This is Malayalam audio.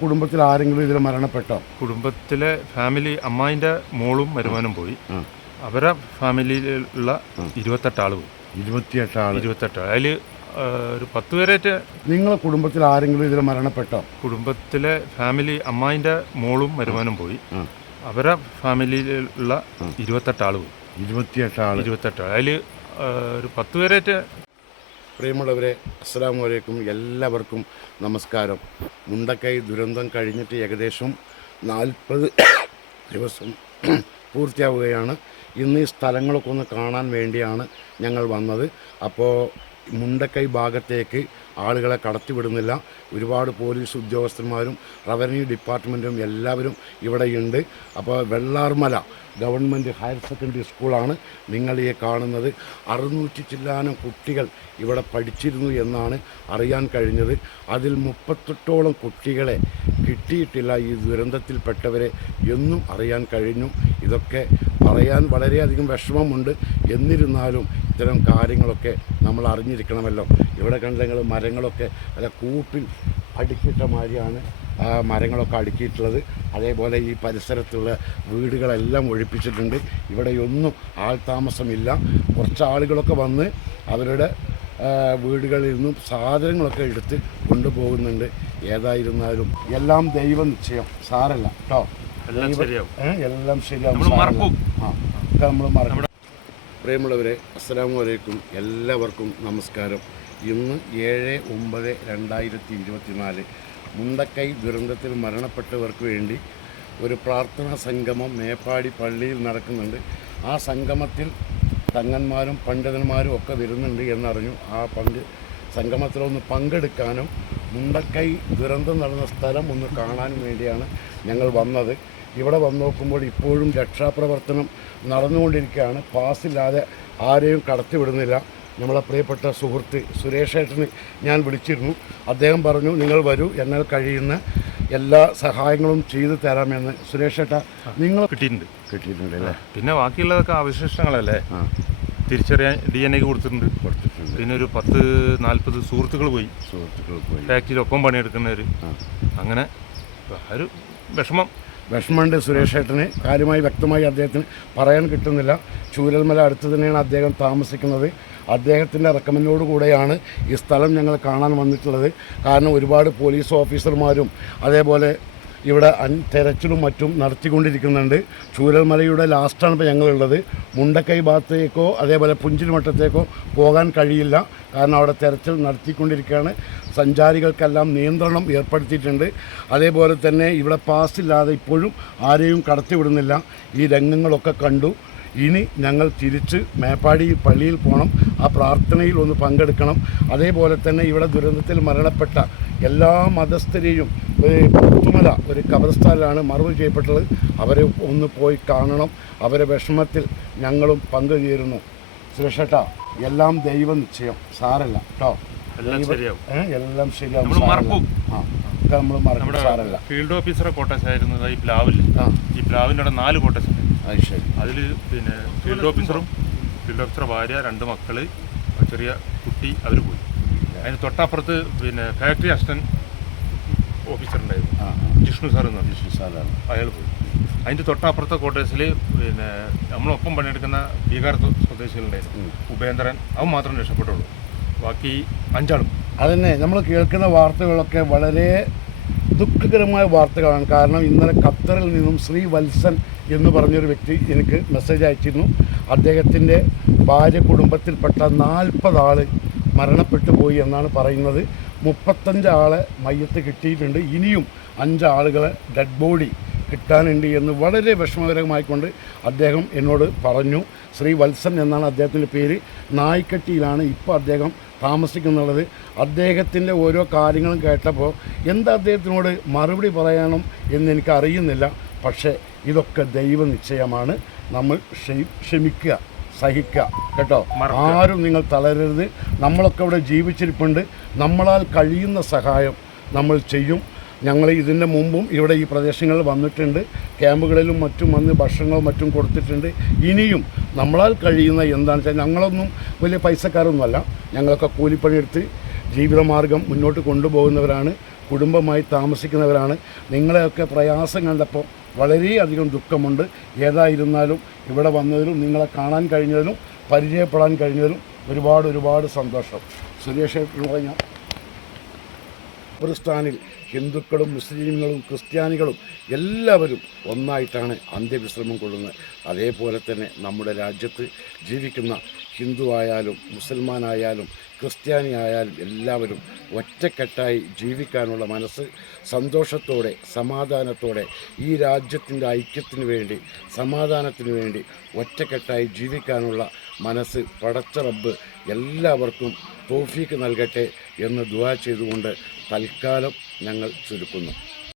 കുടുംബത്തിൽ ആരെങ്കിലും ഇതിൽ മരണപ്പെട്ടോ? കുടുംബത്തിലെ ഫാമിലി അമ്മായിൻ്റെ മോളും വരുമാനം പോയി. അവരെ ഫാമിലിയിലുള്ള 28 ആൾ പോയി. 28 അതിൽ ഒരു 10 പേരേറ്റ്. നിങ്ങളെ കുടുംബത്തിൽ ആരെങ്കിലും ഇതിൽ മരണപ്പെട്ടോ? കുടുംബത്തിലെ ഫാമിലി അമ്മായിൻ്റെ മോളും വരുമാനം പോയി. അവരെ ഫാമിലിയിലുള്ള 28 ആൾ പോയി. 28 അതിൽ ഒരു 10 പേരേറ്റ്. പ്രിയമുള്ളവരെ, അസ്സലാമു അലൈക്കും. എല്ലാവർക്കും നമസ്കാരം. മുണ്ടക്കൈ ദുരന്തം കഴിഞ്ഞിട്ട് ഏകദേശം 40 ദിവസം പൂർത്തിയാവുകയാണ്. ഇന്ന് ഈ സ്ഥലങ്ങളൊക്കെ ഒന്ന് കാണാൻ വേണ്ടിയാണ് ഞങ്ങൾ വന്നത്. അപ്പോൾ മുണ്ടക്കൈ ഭാഗത്തേക്ക് ആളുകളെ കടത്തിവിടുന്നില്ല. ഒരുപാട് പോലീസ് ഉദ്യോഗസ്ഥന്മാരും റവന്യൂ ഡിപ്പാർട്ട്മെൻറ്റും എല്ലാവരും ഇവിടെയുണ്ട്. അപ്പോൾ വെള്ളാർമല ഗവൺമെൻറ് ഹയർ സെക്കൻഡറി സ്കൂളാണ് നിങ്ങൾ ഈ കാണുന്നത്. 600 ചില്ലാനം കുട്ടികൾ ഇവിടെ പഠിച്ചിരുന്നു എന്നാണ് അറിയാൻ കഴിഞ്ഞത്. അതിൽ 38ഓളം കുട്ടികളെ കിട്ടിയിട്ടില്ല. ഈ ദുരന്തത്തിൽപ്പെട്ടവരെ എന്നും അറിയാൻ കഴിഞ്ഞു. ഇതൊക്കെ പറയാൻ വളരെയധികം വിഷമമുണ്ട്. എന്നിരുന്നാലും ഇത്തരം കാര്യങ്ങളൊക്കെ നമ്മൾ അറിഞ്ഞിരിക്കണമല്ലോ. ഇവിടെ കണ്ടെങ്കിൽ മരങ്ങളൊക്കെ അല്ല കൂപ്പിൽ അടുക്കിയിട്ട മാതിരിയാണ് മരങ്ങളൊക്കെ അടുക്കിയിട്ടുള്ളത്. അതേപോലെ ഈ പരിസരത്തുള്ള വീടുകളെല്ലാം ഒഴിപ്പിച്ചിട്ടുണ്ട്. ഇവിടെയൊന്നും ആൾ താമസമില്ല. കുറച്ച് ആളുകളൊക്കെ വന്ന് അവരുടെ വീടുകളിൽ നിന്നും സാധനങ്ങളൊക്കെ എടുത്ത് കൊണ്ടുപോകുന്നുണ്ട്. ഏതായിരുന്നാലും എല്ലാം ദൈവ നിശ്ചയം. സാരല്ല കേട്ടോ, എല്ലാം ശരിയാവും. നമ്മൾ മറക്കും. പ്രിയമുള്ളവരെ, അസ്സലാമു അലൈക്കും. എല്ലാവർക്കും നമസ്കാരം. ഇന്ന് 7/9/2024 മുണ്ടക്കൈ ദുരന്തത്തിൽ മരണപ്പെട്ടവർക്ക് വേണ്ടി ഒരു പ്രാർത്ഥനാ സംഗമം മേപ്പാടി പള്ളിയിൽ നടക്കുന്നുണ്ട്. ആ സംഗമത്തിൽ തങ്ങന്മാരും പണ്ഡിതന്മാരും ഒക്കെ വരുന്നുണ്ട് എന്നറിഞ്ഞു. ആ സംഗമത്തിലൊന്ന് പങ്കെടുക്കാനും മുണ്ടക്കൈ ദുരന്തം നടന്ന സ്ഥലം ഒന്ന് കാണാനും വേണ്ടിയാണ് ഞങ്ങൾ വന്നത്. ഇവിടെ വന്ന് നോക്കുമ്പോൾ ഇപ്പോഴും രക്ഷാപ്രവർത്തനം നടന്നുകൊണ്ടിരിക്കുകയാണ്. പാസ്സില്ലാതെ ആരെയും കടത്തിവിടുന്നില്ല. നമ്മളെ പ്രിയപ്പെട്ട സുഹൃത്ത് സുരേഷ് ഏട്ടന് ഞാൻ വിളിച്ചിരുന്നു. അദ്ദേഹം പറഞ്ഞു, നിങ്ങൾ വരൂ, എന്നാൽ കഴിയുന്ന എല്ലാ സഹായങ്ങളും ചെയ്തു തരാമെന്ന്. സുരേഷ് ഏട്ട, നിങ്ങൾ കിട്ടിയിട്ടുണ്ട് അല്ലേ? പിന്നെ ബാക്കിയുള്ളതൊക്കെ അവശിഷ്ടങ്ങളല്ലേ, തിരിച്ചറിയാൻ DNA കൊടുത്തിട്ടുണ്ട്. പിന്നെ ഒരു 10-40 സുഹൃത്തുക്കൾ പോയി. ഫാക്ടറിയിലൊപ്പം പണിയെടുക്കുന്നവർ. അങ്ങനെ ഒരു വിഷമമുണ്ട് സുരേഷ് ഏട്ടന്. കാര്യമായി വ്യക്തമായി അദ്ദേഹത്തിന് പറയാൻ കിട്ടുന്നില്ല. ചൂരൽമല അടുത്ത് തന്നെയാണ് അദ്ദേഹം താമസിക്കുന്നത്. അദ്ദേഹത്തിൻ്റെ റെക്കമെൻഡോടുകൂടെയാണ് ഈ സ്ഥലം ഞങ്ങൾ കാണാൻ വന്നിട്ടുള്ളത്. കാരണം ഒരുപാട് പോലീസ് ഓഫീസർമാരും അതേപോലെ ഇവിടെ തെരച്ചിലും മറ്റും നടത്തിക്കൊണ്ടിരിക്കുന്നുണ്ട്. ചൂരൽമലയുടെ ലാസ്റ്റാണ് ഇപ്പോൾ ഞങ്ങളുള്ളത്. മുണ്ടക്കൈ ഭാഗത്തേക്കോ അതേപോലെ പുഞ്ചിരിമട്ടത്തേക്കോ പോകാൻ കഴിയില്ല. കാരണം അവിടെ തെരച്ചിൽ നടത്തിക്കൊണ്ടിരിക്കുകയാണ്. സഞ്ചാരികൾക്കെല്ലാം നിയന്ത്രണം ഏർപ്പെടുത്തിയിട്ടുണ്ട്. അതേപോലെ തന്നെ ഇവിടെ പാസ്സില്ലാതെ ഇപ്പോഴും ആരെയും കടത്തിവിടുന്നില്ല. ഈ രംഗങ്ങളൊക്കെ കണ്ടു. ഇനി ഞങ്ങൾ തിരിച്ച് മേപ്പാടി പള്ളിയിൽ പോകണം. ആ പ്രാർത്ഥനയിൽ ഒന്ന് പങ്കെടുക്കണം. അതേപോലെ തന്നെ ഇവിടെ ദുരന്തത്തിൽ മരണപ്പെട്ട എല്ലാ മതസ്ഥരെയും പുത്തുമല ഒരു ഖബർസ്ഥാനിലാണ് മറവ് ചെയ്യപ്പെട്ടത്. അവരെ ഒന്ന് പോയി കാണണം. അവരെ വിഷമത്തിൽ ഞങ്ങളും പങ്കുചേരുന്നു. സുരക്ഷ, എല്ലാം ദൈവ നിശ്ചയം. സാരല്ല കേട്ടോ, എല്ലാം ശരിയാവും. നമ്മൾ മറക്കും. സാരല്ല. ഫീൽഡ് ഓഫീസറെ കോട്ടേഴ്സ് ആയിരുന്നു ഈ പ്ലാവിൽ. ഈ പ്ലാവിൻ്റെ 4 കോട്ടേഴ്സ് ഉണ്ട്. അതിൽ പിന്നെ ഫീൽഡ് ഓഫീസറും ഫീൽഡ് ഓഫീസറുടെ ഭാര്യ 2 മക്കൾ ചെറിയ കുട്ടി അവർ പോയി. അതിന് തൊട്ടപ്പുറത്ത് പിന്നെ ഫാക്ടറി അസിസ്റ്റൻറ്റ് ഓഫീസറുണ്ടായിരുന്നു, ജിഷ്ണു സാർ എന്ന് പറഞ്ഞു. അയാൾ പോയി. അതിൻ്റെ തൊട്ടപ്പുറത്തെ ക്വാർട്ടേഴ്സിൽ പിന്നെ നമ്മളൊപ്പം പണിയെടുക്കുന്ന ബീഹാർ സ്വദേശികളുണ്ടായിരുന്നു. ഉപേന്ദ്രൻ, അവൻ മാത്രം രക്ഷപ്പെട്ടുള്ളൂ. ബാക്കി 5 ആളും. അതന്നെ നമ്മൾ കേൾക്കുന്ന വാർത്തകളൊക്കെ വളരെ ദുഃഖകരമായ വാർത്തകളാണ്. കാരണം ഇന്നലെ ഖത്തറിൽ നിന്നും ശ്രീ വത്സൻ എന്ന് പറഞ്ഞൊരു വ്യക്തി എനിക്ക് മെസ്സേജ് അയച്ചിരുന്നു. അദ്ദേഹത്തിൻ്റെ ഭാര്യ കുടുംബത്തിൽപ്പെട്ട 40 ആൾ മരണപ്പെട്ടു പോയി എന്നാണ് പറയുന്നത്. 35 ആളെ മയ്യത്ത് കിട്ടിയിട്ടുണ്ട്. ഇനിയും 5 ആളുകളെ ഡെഡ് ബോഡി കിട്ടാനുണ്ട് എന്ന് വളരെ വിഷമകരമായിക്കൊണ്ട് അദ്ദേഹം എന്നോട് പറഞ്ഞു. ശ്രീ വത്സൻ എന്നാണ് അദ്ദേഹത്തിൻ്റെ പേര്. നായ്ക്കട്ടിയിലാണ് ഇപ്പോൾ അദ്ദേഹം താമസിക്കുന്നുള്ളത്. അദ്ദേഹത്തിൻ്റെ ഓരോ കാര്യങ്ങളും കേട്ടപ്പോൾ എന്താ അദ്ദേഹത്തിനോട് മറുപടി പറയാനും എന്നെനിക്ക് അറിയുന്നില്ല. പക്ഷേ ഇതൊക്കെ ദൈവ നിശ്ചയമാണ്. നമ്മൾ ക്ഷമിക്കുക, സഹിക്കുക കേട്ടോ. ആരും നിങ്ങൾ തളരരുത്. നമ്മളൊക്കെ ഇവിടെ ജീവിച്ചിരിപ്പുണ്ട്. നമ്മളാൽ കഴിയുന്ന സഹായം നമ്മൾ ചെയ്യും. ഞങ്ങൾ ഇതിൻ്റെ മുമ്പും ഇവിടെ ഈ പ്രദേശങ്ങളിൽ വന്നിട്ടുണ്ട്. ക്യാമ്പുകളിലും മറ്റും വന്ന് ഭക്ഷണങ്ങളും മറ്റും കൊടുത്തിട്ടുണ്ട്. ഇനിയും നമ്മളാൽ കഴിയുന്ന എന്താണെന്ന് വെച്ചാൽ, ഞങ്ങളൊന്നും വലിയ പൈസക്കാരൊന്നുമല്ല. ഞങ്ങളൊക്കെ കൂലിപ്പണിയെടുത്ത് ജീവിതമാർഗം മുന്നോട്ട് കൊണ്ടുപോകുന്നവരാണ്. കുടുംബമായി താമസിക്കുന്നവരാണ്. നിങ്ങളെയൊക്കെ പ്രയാസം കണ്ടപ്പോൾ വളരെയധികം ദുഃഖമുണ്ട്. ഏതായിരുന്നാലും ഇവിടെ വന്നതിലും നിങ്ങളെ കാണാൻ കഴിഞ്ഞതിലും പരിചയപ്പെടാൻ കഴിഞ്ഞതിലും ഒരുപാട് സന്തോഷം. സുരേഷ് പറഞ്ഞ ഖബറിസ്ഥാനിൽ ഹിന്ദുക്കളും മുസ്ലിങ്ങളും ക്രിസ്ത്യാനികളും എല്ലാവരും ഒന്നായിട്ടാണ് അന്ത്യവിശ്രമം കൊള്ളുന്നത്. അതേപോലെ തന്നെ നമ്മുടെ രാജ്യത്ത് ജീവിക്കുന്ന ഹിന്ദു ആയാലും മുസൽമാനായാലും ക്രിസ്ത്യാനി ആയാലും എല്ലാവരും ഒറ്റക്കെട്ടായി ജീവിക്കാനുള്ള മനസ്സ്, സന്തോഷത്തോടെ സമാധാനത്തോടെ ഈ രാജ്യത്തിൻ്റെ ഐക്യത്തിന് വേണ്ടി സമാധാനത്തിന് വേണ്ടി ഒറ്റക്കെട്ടായി ജീവിക്കാനുള്ള മനസ്സ് പടച്ച റബ്ബ് എല്ലാവർക്കും തൗഫീക്ക് നൽകട്ടെ എന്ന് ദുആ ചെയ്തുകൊണ്ട് തൽക്കാലം ഞങ്ങൾ ചുരുക്കുന്നു.